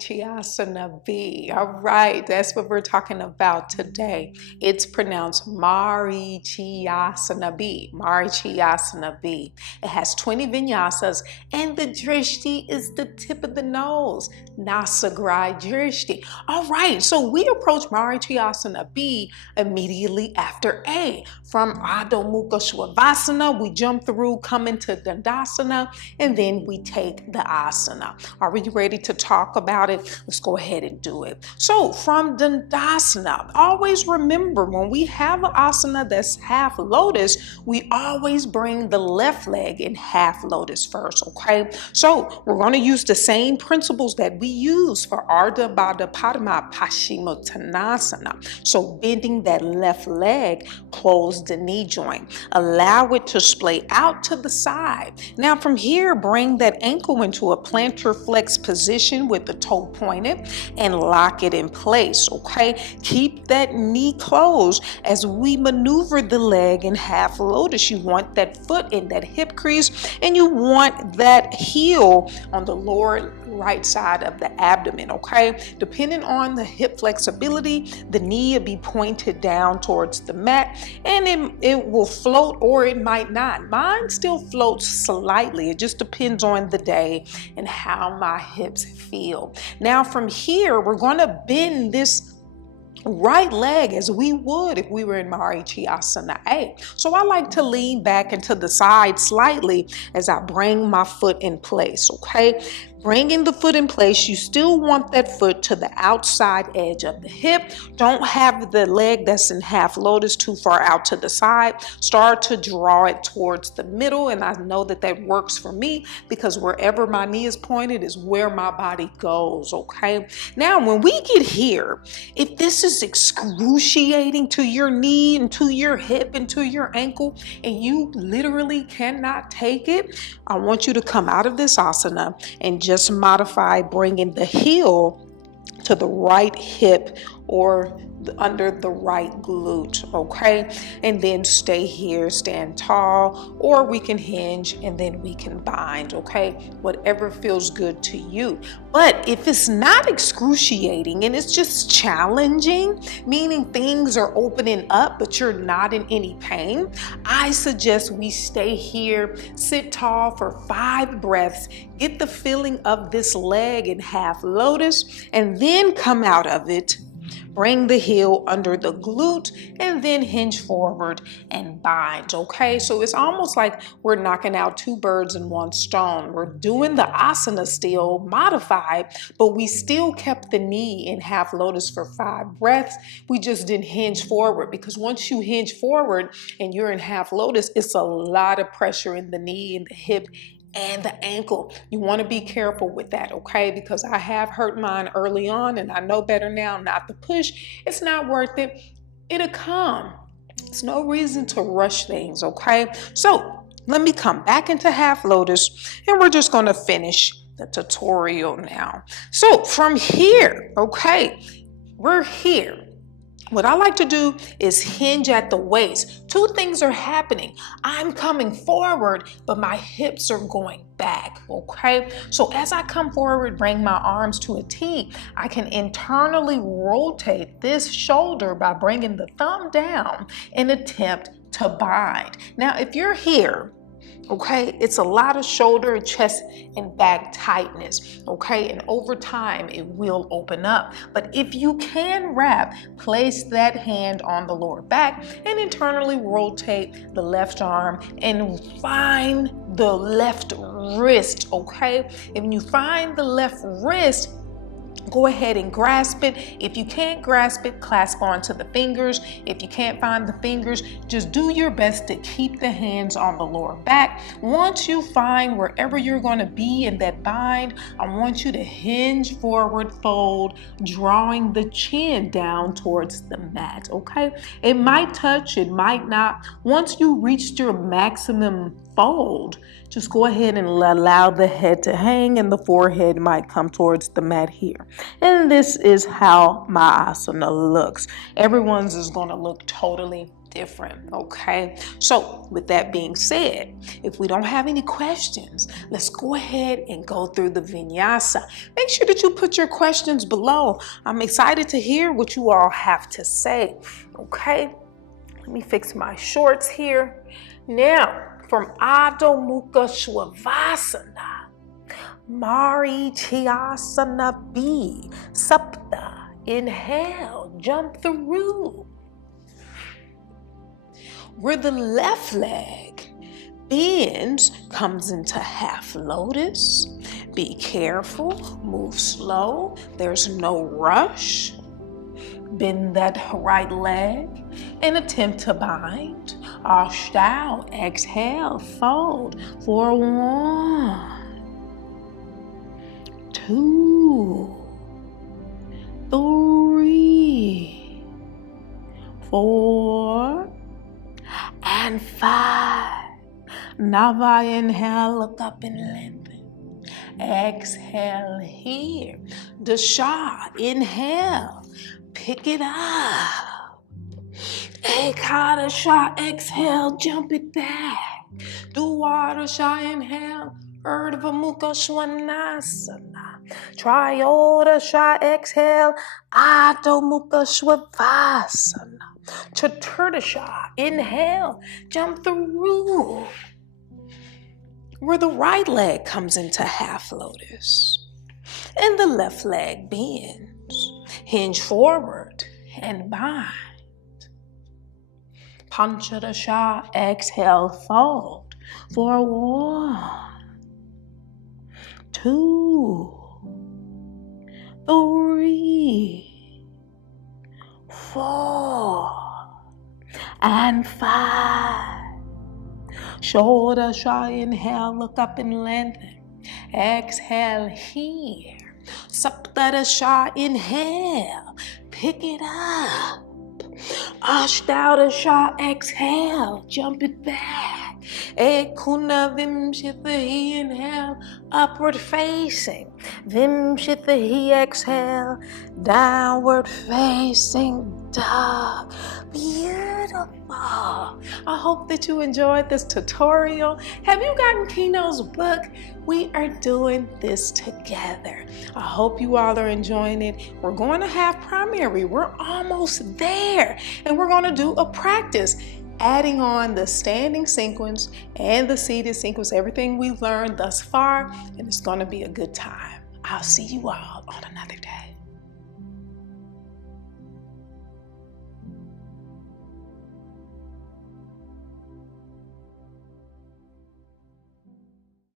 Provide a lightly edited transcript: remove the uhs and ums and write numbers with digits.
Marichyasana B. All right, that's what we're talking about today. It's pronounced Marichyasana B. Marichyasana B. It has 20 vinyasas, and the Drishti is the tip of the nose. Nasagrai Drishti. All right, so we approach Marichyasana B immediately after A. From Adho Mukha Shavasana, we jump through, come into Dandasana, and then we take the asana. Are we ready to talk about it? Let's go ahead and do it. So from Dandasana, always remember when we have an asana that's half lotus, we always bring the left leg in half lotus first, okay? So we're going to use the same principles that we use for Ardha Baddha Padma Paschimottanasana. So bending that left leg, close the knee joint. Allow it to splay out to the side. Now from here, bring that ankle into a plantar flex position with the toe pointed and lock it in place, okay? Keep that knee closed as we maneuver the leg in half lotus. You want that foot in that hip crease, and you want that heel on the lower right side of the abdomen, okay? Depending on the hip flexibility, the knee will be pointed down towards the mat, and it will float or it might not. Mine still floats slightly. It just depends on the day and how my hips feel. Now from here, we're going to bend this right leg as we would if we were in Marichyasana A. So I like to lean back into the side slightly as I bring my foot in place, okay? Bringing the foot in place, you still want that foot to the outside edge of the hip. Don't have the leg that's in half lotus too far out to the side. Start to draw it towards the middle, and I know that that works for me because wherever my knee is pointed is where my body goes, okay? Now, when we get here, if this is excruciating to your knee and to your hip and to your ankle, and you literally cannot take it, I want you to come out of this asana and just modify bringing the heel to the right hip or under the right glute, okay? And then stay here, stand tall, or we can hinge and then we can bind, okay? Whatever feels good to you. But if it's not excruciating and it's just challenging, meaning things are opening up but you're not in any pain, I suggest we stay here, sit tall for 5 breaths, get the feeling of this leg in half lotus, and then come out of it. Bring the heel under the glute and then hinge forward and bind, okay? So it's almost like we're knocking out 2 birds in 1 stone. We're doing the asana still modified, but we still kept the knee in half lotus for 5 breaths. We just didn't hinge forward because once you hinge forward and you're in half lotus, it's a lot of pressure in the knee and the hip and the ankle. You want to be careful with that, okay? Because I have hurt mine early on and I know better now not to push. It's not worth it. It'll come. It's no reason to rush things, okay? So let me come back into half lotus and we're just going to finish the tutorial now. So from here, okay, we're here. What I like to do is hinge at the waist. 2 things are happening. I'm coming forward, but my hips are going back, okay? So as I come forward, bring my arms to a T, I can internally rotate this shoulder by bringing the thumb down and attempt to bind. Now, if you're here, okay, it's a lot of shoulder, chest, and back tightness, okay? And over time, it will open up. But if you can wrap, place that hand on the lower back and internally rotate the left arm and find the left wrist, okay? If you find the left wrist, go ahead and grasp it. If you can't grasp it, clasp onto the fingers. If you can't find the fingers, just do your best to keep the hands on the lower back. Once you find wherever you're going to be in that bind, I want you to hinge forward, fold, drawing the chin down towards the mat, okay? It might touch, it might not. Once you reached your maximum fold, just go ahead and allow the head to hang and the forehead might come towards the mat here. And this is how my asana looks. Everyone's is going to look totally different, okay? So with that being said, if we don't have any questions, let's go ahead and go through the vinyasa. Make sure that you put your questions below. I'm excited to hear what you all have to say, okay? Let me fix my shorts here. Now, from Adho Mukha Shavasana, Marichyasana B, Sapta Inhale, jump through. Where the left leg bends, comes into half lotus. Be careful, move slow, there's no rush. Bend that right leg and attempt to bind. Astau Exhale, fold for 1, 2, 3, 4, and 5. Nava Inhale, look up and lengthen. Exhale here. Dasa Inhale, pick it up. Ekadasa Exhale, jump it back. Duadasa Inhale, Urdhva Mukha Svanasana. Trayodasa Exhale, Adho Mukha Shavasana. Caturdasa Inhale, jump through. Where the right leg comes into half lotus and the left leg bends, hinge forward and bind. Pancadasa Exhale, fold for 1, 2, 3, 4, and 5. Sodasa Inhale, look up and lengthen. Exhale here. Saptadasa Inhale, pick it up. Astaudasa Exhale, jump it back. Ekunavimsatih, inhale, upward facing. Vimsatih, exhale, downward facing dog. Beautiful. I hope that you enjoyed this tutorial. Have you gotten Kino's book? We are doing this together. I hope you all are enjoying it. We're going to have primary. We're almost there. And we're going to do a practice, adding on the standing sequence and the seated sequence, everything we've learned thus far, and it's going to be a good time. I'll see you all on another day.